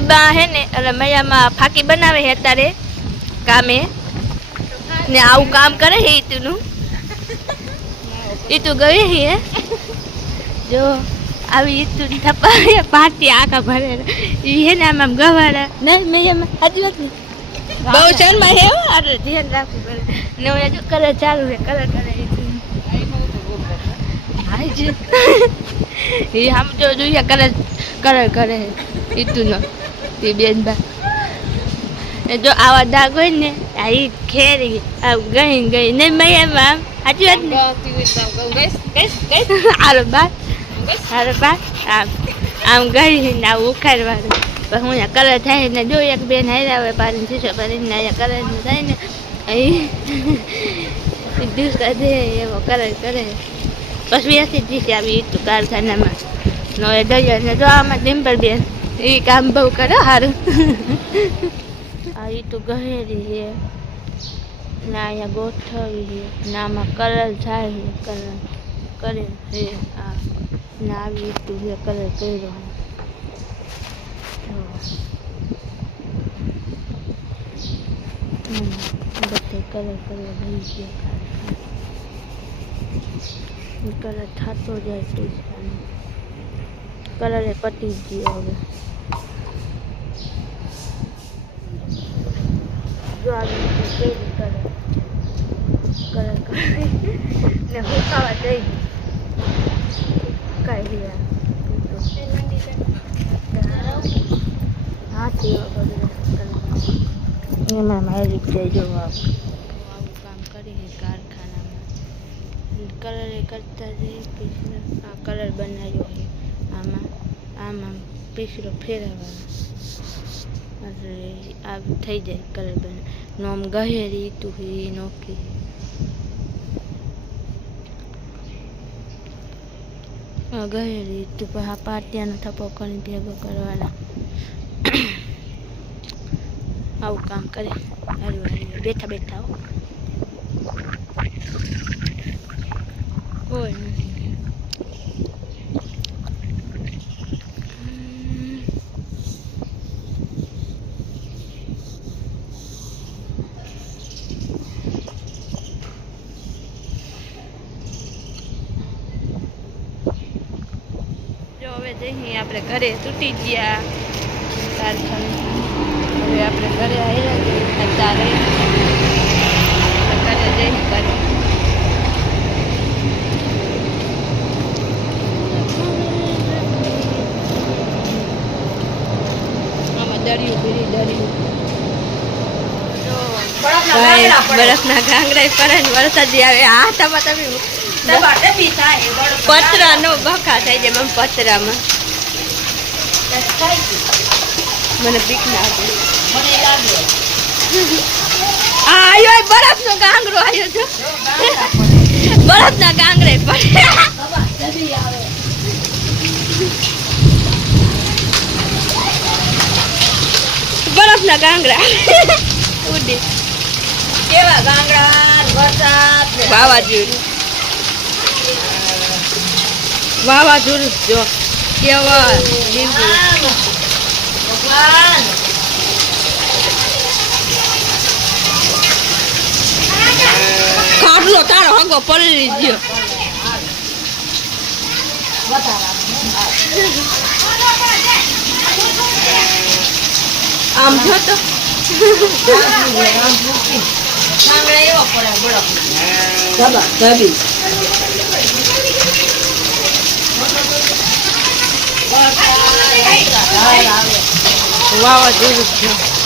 મૈયાબા હે ને એટલે મૈયામાં ફાકી બનાવે છે અત્યારે કામે ને આવું કામ કરે છે ઈતુનું ઈતુ ગઈ હે જો આવી ઈતુ થપા પાટી આખા ભરે ઈ હે ને આમ ગવાડા નહીં મૈયામાં સાચી વાત ને બહુ શર્મા હે એટલે ધ્યાન રાખવું પડે ને હું જો કલર ચાલુ છે કલર કરે ઈતુ હાજી એ આમ જો જોઈએ કલર કરે ઈતુનો એ બેન બા જો આવા દાગ હોય ને આ ઈ ખેરી આ ગઈ ને મૈયામાં સાચી વાત ને હારો બા આમ ગઈ ને આવું ઉખાડવાનું પણ હું કલર થાય ને જો એક બેન હાર્યા આવે પાડીને શીશો પાડીને અહીંયા કલર થાય ને અહીં દૂર દે એવો કલર કરે પછી વ્યવસ્થિત જીશે આવી ઈતું કારખાનામાં નો એ દઈએ ને જો આમાં ડિમ્પલ બેન એ કામ બહુ કરે સારું આ ઈતું ગહેરી છે ને અહીંયા ગોઠવી છે ને આમાં કલર થાય છે કલર કરે છે આ ને આવી ઈતું છે કલર કર્યો બધે કલર થઈ ગયા કલર થતો જાય છે કલર એ પતી ગયો હવે જો આવી કેવી કલર ને હુકાવા દઈ કાઢી હાથી એમાં મારી જાય જો આવું કામ કરી કારખાનામાં કલર એ કરતા જઈએ આ કલર બનાવ્યો છે આમાં પીસરો ફેરવવાનો એટલે આ થઈ જાય કલર બને નોમ ગહેરી તું એ નોખી ગહેરી તું પછી પાટિયાનો થપ્પો કરીને ભેગો કરવાના આવું કામ કરે બેઠા બેઠા કોઈ નથી જો હવે જઈએ આપણે ઘરે તૂટી ગયા કારખાને હવે આપણે ઘરે આવ્યા અત્યારે ઘરે જઈ કરે આમાં દરિયું ભીરી દરિયું બરફના ગાંગડા પડે ને વરસાદી આવે હાથમાં તમે પતરાનો બખા થાય છે પતરામાં મને બીક લાગે મને લાગે આયો બરફનો ગાંગરો આવ્યો છે બરફના ગાંગરે પડે બરફના ગાંગરા ઉડી કેવા ગાંગડા વરસાદ વાવાઝોડું જો કેવા લીંબુ ભગવાન ખાટલો તારો હંગો પડી ગયો આમ જો તો વાવાઝોડું